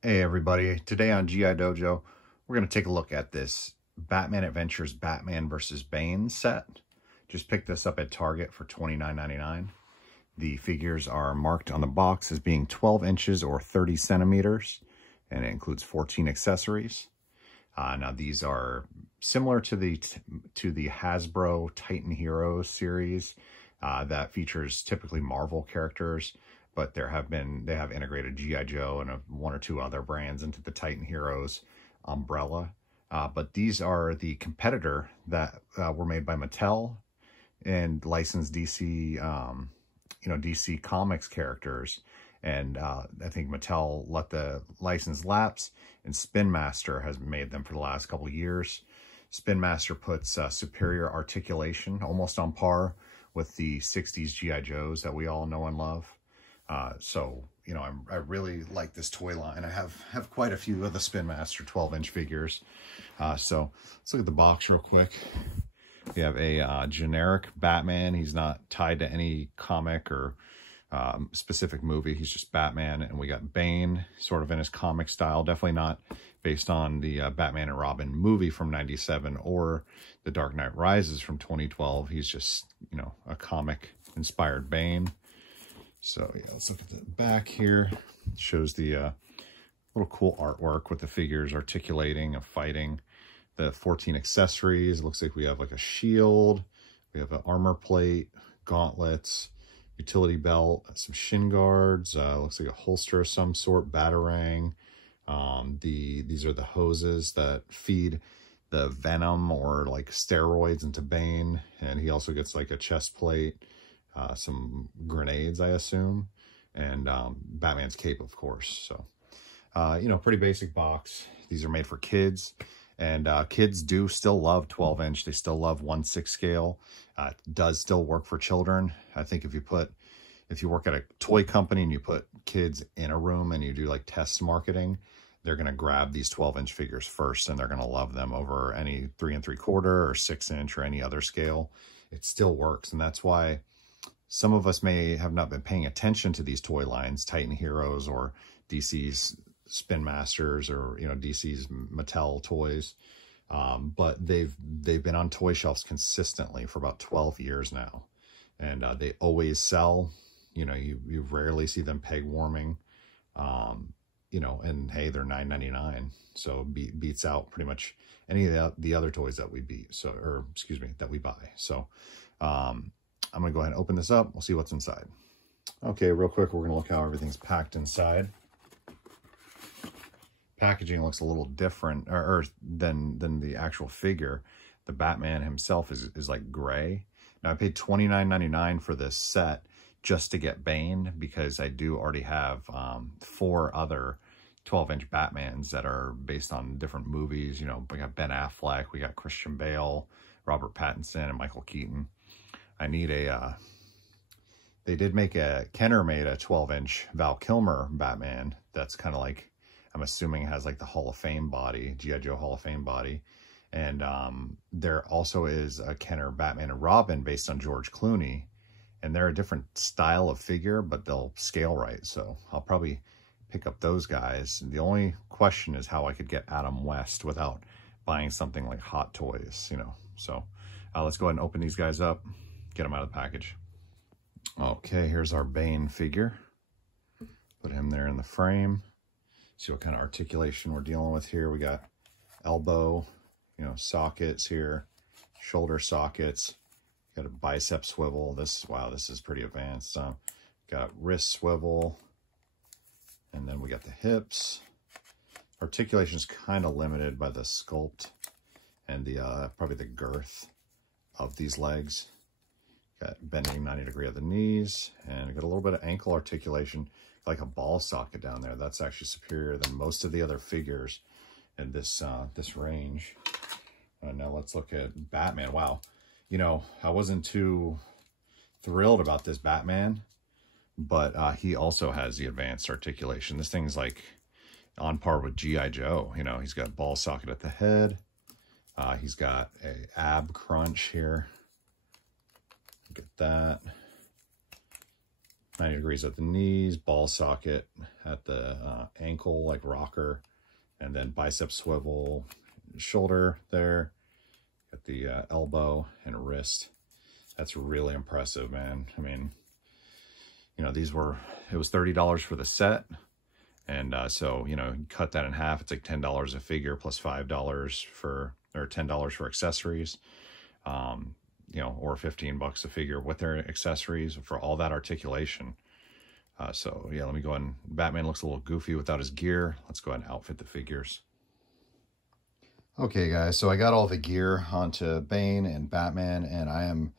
Hey everybody, today on GI Dojo, we're going to take a look at this Batman Adventures Batman vs. Bane set. Just picked this up at Target for $29.99. The figures are marked on the box as being 12 inches or 30 centimeters, and it includes 14 accessories. Now these are similar to the Hasbro Titan Heroes series that features typically Marvel characters, but they have integrated G.I. Joe and one or two other brands into the Titan Heroes umbrella. But these are the competitor that were made by Mattel and licensed DC, DC Comics characters. And I think Mattel let the license lapse, and Spin Master has made them for the last couple of years. Spin Master puts superior articulation, almost on par with the 60s G.I. Joes that we all know and love. I really like this toy line. I have quite a few of the Spin Master 12-inch figures. So let's look at the box real quick. We have a generic Batman. He's not tied to any comic or specific movie. He's just Batman. And we got Bane, sort of in his comic style. Definitely not based on the Batman and Robin movie from '97 or The Dark Knight Rises from 2012. He's just, a comic-inspired Bane. So yeah, let's look at the back here. It shows the little cool artwork with the figures articulating and fighting. The 14 accessories. It looks like we have like a shield. We have an armor plate, gauntlets, utility belt, some shin guards. Looks like a holster of some sort, batarang. These are the hoses that feed the venom or like steroids into Bane. And he also gets like a chest plate. Some grenades, I assume, and Batman's cape, of course. So, pretty basic box. These are made for kids, and kids do still love 12-inch. They still love 1/6 scale. It does still work for children. I think if you work at a toy company and you put kids in a room and you do like test marketing, they're going to grab these 12-inch figures first, and they're going to love them over any 3 3/4 or 6-inch or any other scale. It still works, and that's why some of us may have not been paying attention to these toy lines, Titan Heroes or DC's Spin Masters or, DC's Mattel toys. But they've been on toy shelves consistently for about 12 years now. And they always sell. You rarely see them peg warming. And hey, they're $9.99. So beats out pretty much any of the other toys that we that we buy. So, I'm going to go ahead and open this up. We'll see what's inside. Okay, real quick, we're going to look how everything's packed inside. Packaging looks a little different than the actual figure. The Batman himself is like gray. Now, I paid $29.99 for this set just to get Bane because I do already have 4 other 12-inch Batmans that are based on different movies. We got Ben Affleck, we got Christian Bale, Robert Pattinson, and Michael Keaton. I need Kenner made a 12-inch Val Kilmer Batman that's kind of like, I'm assuming has like the Hall of Fame body, G.I. Joe Hall of Fame body. And there also is a Kenner Batman and Robin based on George Clooney. And they're a different style of figure, but they'll scale right. So I'll probably pick up those guys. The only question is how I could get Adam West without buying something like Hot Toys, So let's go ahead and open these guys up. Get them out of the package. Okay, here's our Bane figure. Put him there in the frame. See what kind of articulation we're dealing with here. We got elbow, sockets here, shoulder sockets. Got a bicep swivel. This is pretty advanced. Got wrist swivel. And then we got the hips. Articulation is kind of limited by the sculpt and the probably the girth of these legs. Got bending 90 degree at the knees, and got a little bit of ankle articulation, like a ball socket down there. That's actually superior than most of the other figures in this range. Now let's look at Batman. Wow, I wasn't too thrilled about this Batman, but he also has the advanced articulation. This thing's like on par with G.I. Joe. He's got ball socket at the head. He's got a ab crunch here. Look at that. 90 degrees at the knees, ball socket at the ankle, like rocker, and then bicep swivel, shoulder there, at the elbow and wrist. That's really impressive, man. I mean, you know, it was $30 for the set. And so, you know, cut that in half. It's like $10 a figure plus $5 for, or $10 for accessories. You know, or 15 bucks a figure with their accessories for all that articulation. So yeah, let me go ahead and, Batman looks a little goofy without his gear. Let's go ahead and outfit the figures. Okay guys, so I got all the gear onto Bane and Batman, and I am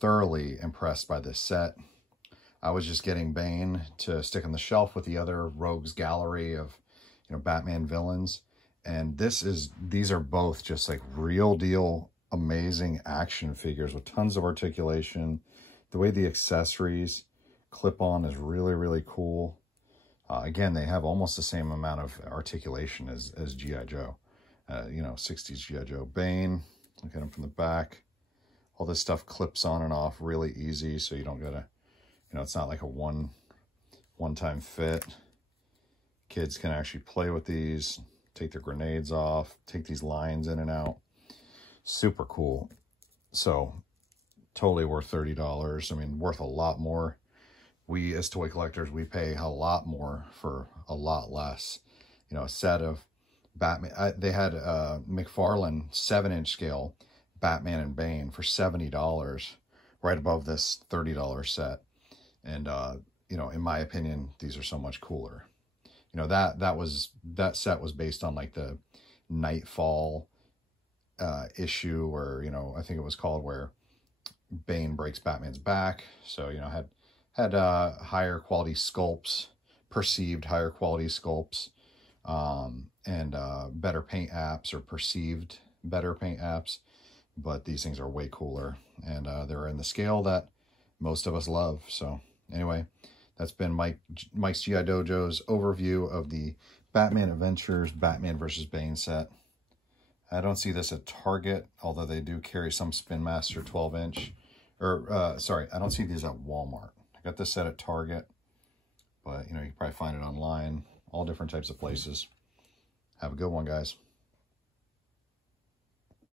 thoroughly impressed by this set. I was just getting Bane to stick on the shelf with the other Rogues Gallery of, you know, Batman villains. And these are both just like real deal amazing action figures with tons of articulation. The way the accessories clip on is really, really cool. Again, they have almost the same amount of articulation as G.I. Joe. You know, 60s G.I. Joe. Bane, look at him from the back. All this stuff clips on and off really easy, so you don't gotta, you know, it's not like a one-time fit. Kids can actually play with these, take their grenades off, take these lines in and out. Super cool. So totally worth $30. I mean, worth a lot more. We as toy collectors, we pay a lot more for a lot less. You know, a set of Batman, they had McFarlane 7-inch scale Batman and Bane for $70, right above this $30 set. And you know, in my opinion, these are so much cooler. You know, that set was based on like the Nightfall issue, where, you know, I think it was called, where Bane breaks Batman's back. So, you know, had higher quality sculpts, perceived higher quality sculpts, and better paint apps, or perceived better paint apps. But these things are way cooler, and they're in the scale that most of us love. So anyway, that's been Mike's GI Dojo's overview of the Batman Adventures Batman vs. Bane set. I don't see this at Target, although they do carry some Spin Master 12-inch. Or, sorry, I don't see these at Walmart. I got this set at Target, but, you know, you can probably find it online, all different types of places. Have a good one, guys.